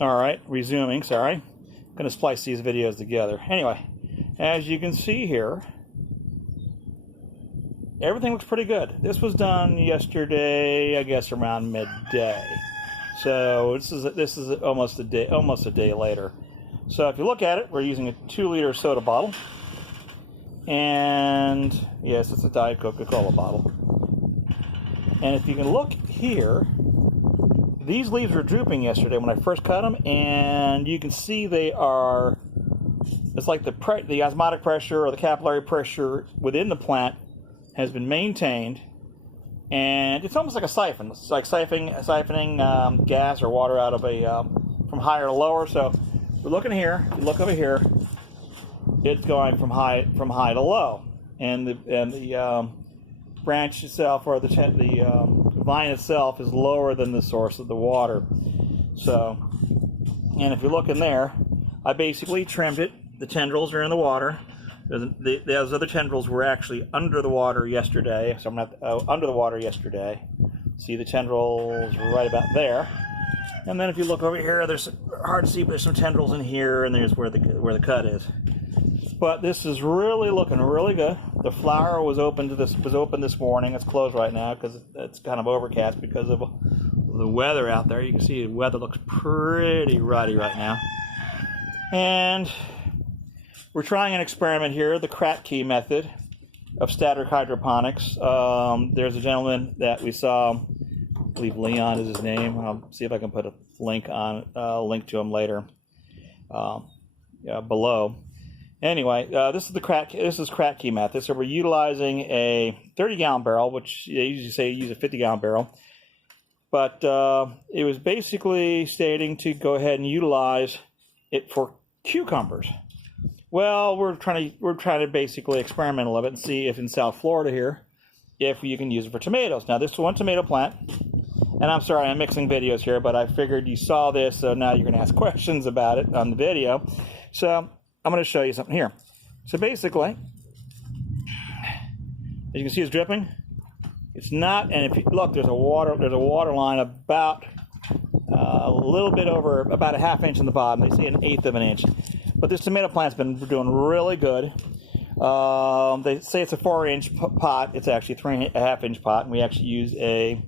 Alright, resuming, sorry. I'm going to splice these videos together. Anyway, as you can see here, everything looks pretty good. This was done yesterday, I guess around midday. So this is almost a day later. So if you look at it, we're using a 2-liter soda bottle. And yes, it's a Diet Coca-Cola bottle. And if you can look here, these leaves were drooping yesterday when I first cut them, and you can see they are, it's like the osmotic pressure or the capillary pressure within the plant has been maintained, and it's almost like a siphon. It's like siphoning gas or water out of from higher to lower. So we're looking here, if you look over here, it's going from high to low, and the branch itself, or the vine itself, is lower than the source of the water. So, and if you look in there, I basically trimmed it. The tendrils are in the water. Those other tendrils were actually under the water yesterday, so I'm not under the water yesterday. See the tendrils right about there. And then if you look over here, there's hard to see, but there's some tendrils in here, and there's where the cut is. But this is really looking really good. The flower was open this morning. It's closed right now because it's kind of overcast because of the weather out there. You can see the weather looks pretty ruddy right now. And we're trying an experiment here, the Kratky method of static hydroponics. There's a gentleman that we saw, I believe Leon is his name. I'll see if I can put a link to him later below. Anyway, this is Kratky method. So we're utilizing a 30-gallon barrel, which they usually say use a 50-gallon barrel. But it was basically stating to go ahead and utilize it for cucumbers. Well, we're trying to basically experiment a little bit and see if in South Florida here, if you can use it for tomatoes. Now, this is one tomato plant, and I'm sorry, I'm mixing videos here, but I figured you saw this, so now you're going to ask questions about it on the video. So I'm going to show you something here. So basically, as you can see, it's dripping. It's not, and if you look, there's a water line about a little bit over about a ½ inch in the bottom. They say 1/8 of an inch. But this tomato plant's been doing really good. They say it's a 4-inch pot. It's actually a 3.5-inch pot, and we actually use a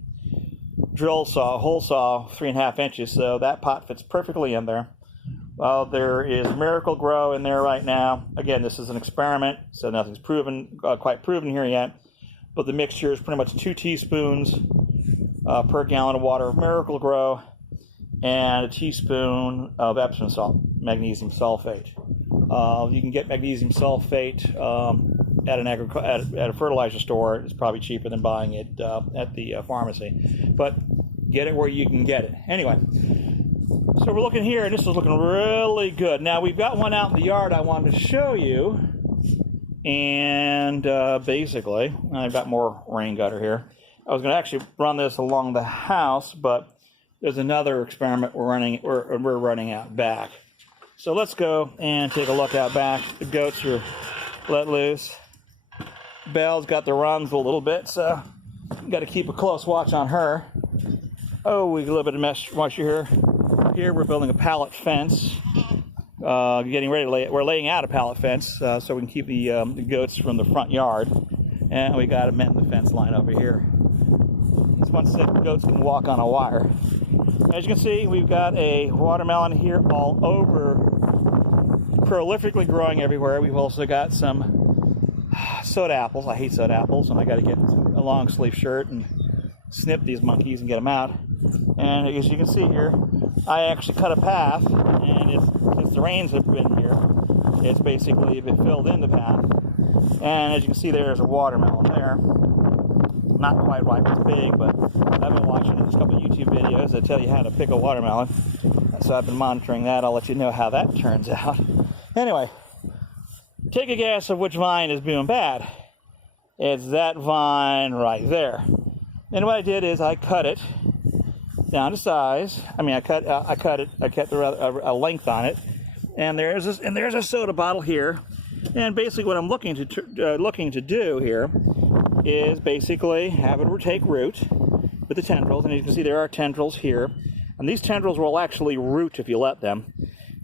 hole saw, 3.5 inches. So that pot fits perfectly in there. There is Miracle Grow in there right now. Again, this is an experiment, so nothing's quite proven here yet. But the mixture is pretty much 2 teaspoons per gallon of water of Miracle Grow and a teaspoon of Epsom salt, magnesium sulfate. You can get magnesium sulfate at a fertilizer store. It's probably cheaper than buying it at the pharmacy, but get it where you can get it. Anyway. So we're looking here, and this is looking really good. Now, we've got one out in the yard I wanted to show you, and basically, I've got more rain gutter here. I was going to actually run this along the house, but there's another experiment we're running out back. So let's go and take a look out back. The goats are let loose. Belle's got the runs a little bit, so got to keep a close watch on her. Oh, we got a little bit of moisture here. Here we're building a pallet fence. Getting ready to we're laying out a pallet fence so we can keep the goats from the front yard. And we got to mend the fence line over here. This one said goats can walk on a wire. As you can see, we've got a watermelon here all over, prolifically growing everywhere. We've also got some soda apples. I hate soda apples, and I got to get a long sleeve shirt and snip these monkeys and get them out. And as you can see here, I actually cut a path, and since the rains have been here, it's basically been filled in the path. And as you can see, there's a watermelon there. Not quite ripe, it's big, but I've been watching a couple of YouTube videos that tell you how to pick a watermelon. So I've been monitoring that. I'll let you know how that turns out. Anyway, take a guess of which vine is doing bad. It's that vine right there. And what I did is I cut it down to size. I mean, I kept a length on it, and there's a soda bottle here. And basically, what I'm looking to do here is basically have it take root with the tendrils, and you can see there are tendrils here. And these tendrils will actually root if you let them.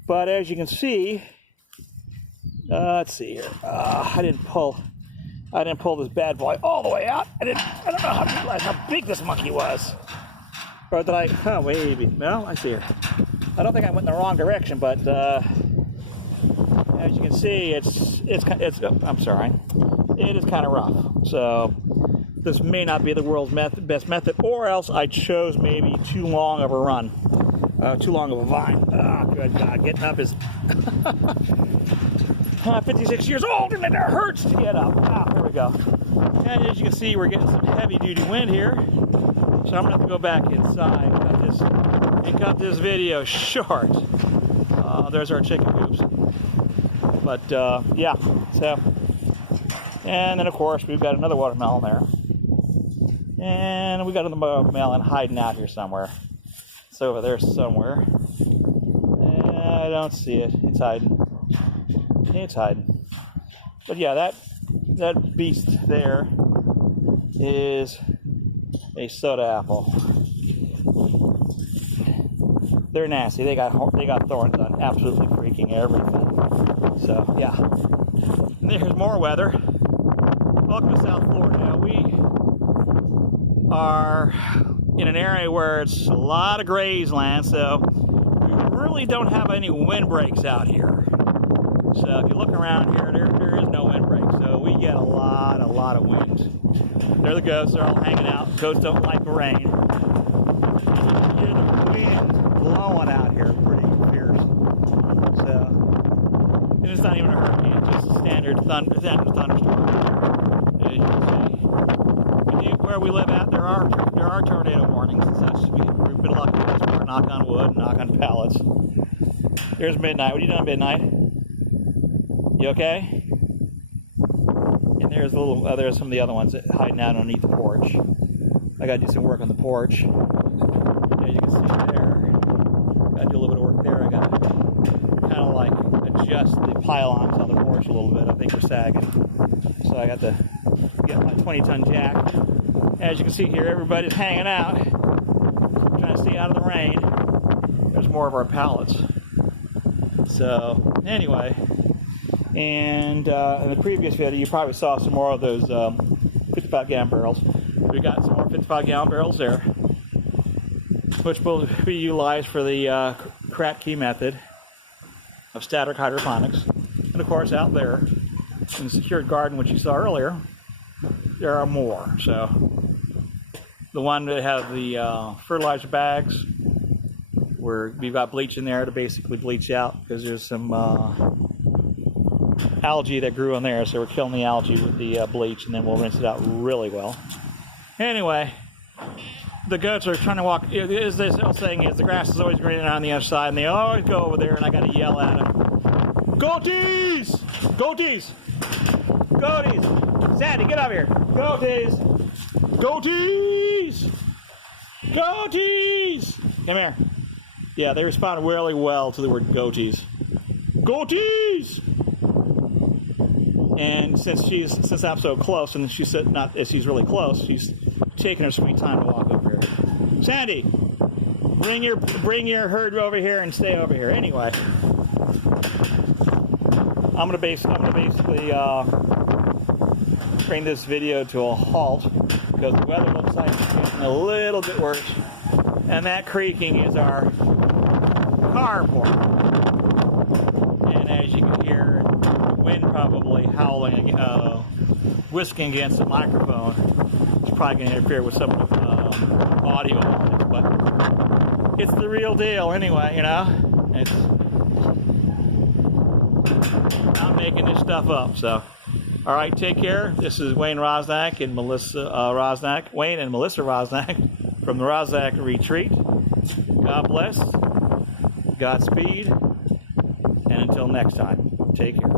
But as you can see, let's see here. I didn't pull this bad boy all the way out. I don't know how big this monkey was. Or did I? Oh, maybe. No, I see here. I don't think I went in the wrong direction, but as you can see, it's. I'm sorry. It is kind of rough. So this may not be the world's best method, or else I chose maybe too long of a run, too long of a vine. Oh, good God! Getting up is 56 years old, and it hurts to get up. Ah, there we go. And as you can see, we're getting some heavy-duty wind here. So I'm going to have to go back inside and cut this video short. There's our chicken coops. But, yeah. So, and then, of course, we've got another watermelon there. And we got another watermelon hiding out here somewhere. It's over there somewhere. I don't see it. It's hiding. It's hiding. But, yeah, that beast there is a soda apple. They're nasty. They got thorns on absolutely freaking everything. So yeah. And there's more weather. Welcome to South Florida. Now we are in an area where it's a lot of grazeland, so we really don't have any windbreaks out here. So if you look around here, there is no windbreak. So we get a lot of wind. There the goats, they're all hanging out. Goats don't like the rain. You can hear the wind blowing out here pretty fierce. So, and it's not even a hurricane, it's just a standard thunderstorm. As you can see. Where we live at, there are tornado warnings and such. We've been lucky this far, knock on wood, knock on pallets. There's midnight. What are you doing midnight? You okay? And there's there's some of the other ones that hiding out underneath the porch. I got to do some work on the porch. As you can see there, got to do a little bit of work there. I got to kind of like adjust the pylons on the porch a little bit. I think they're sagging. So I got to get my 20-ton jack. As you can see here, everybody's hanging out, trying to stay out of the rain. There's more of our pallets. So anyway. And in the previous video, you probably saw some more of those 55-gallon barrels. We got some more 55-gallon barrels there, which will be utilized for the crack key method of static hydroponics. And of course, out there in the secured garden, which you saw earlier, there are more. So the one that has the fertilizer bags, where we've got bleach in there to basically bleach out, because there's some algae that grew in there, so we're killing the algae with the bleach, and then we'll rinse it out really well. Anyway, the goats are trying to walk. This old saying is, the grass is always greener on the other side, and they always go over there, and I got to yell at them. Goaties! Goaties! Goaties! Sandy, get up here! Goaties! Goaties! Goaties! Come here. Yeah, they respond really well to the word goaties. Goaties! And since I'm so close, and she's really close, she's taking her sweet time to walk over here. Sandy, bring your herd over here and stay over here. Anyway, I'm gonna basically bring this video to a halt, because the weather looks like it's getting a little bit worse, and that creaking is our carport. And as you can hear, wind probably howling, whisking against the microphone. It's probably going to interfere with some of the audio on it, but it's the real deal anyway, you know. I'm making this stuff up, so. All right, take care. This is Wayne Rosnack and Melissa Rosnack. Wayne and Melissa Rosnack from the Rosnack Retreat. God bless. Godspeed. And until next time, take care.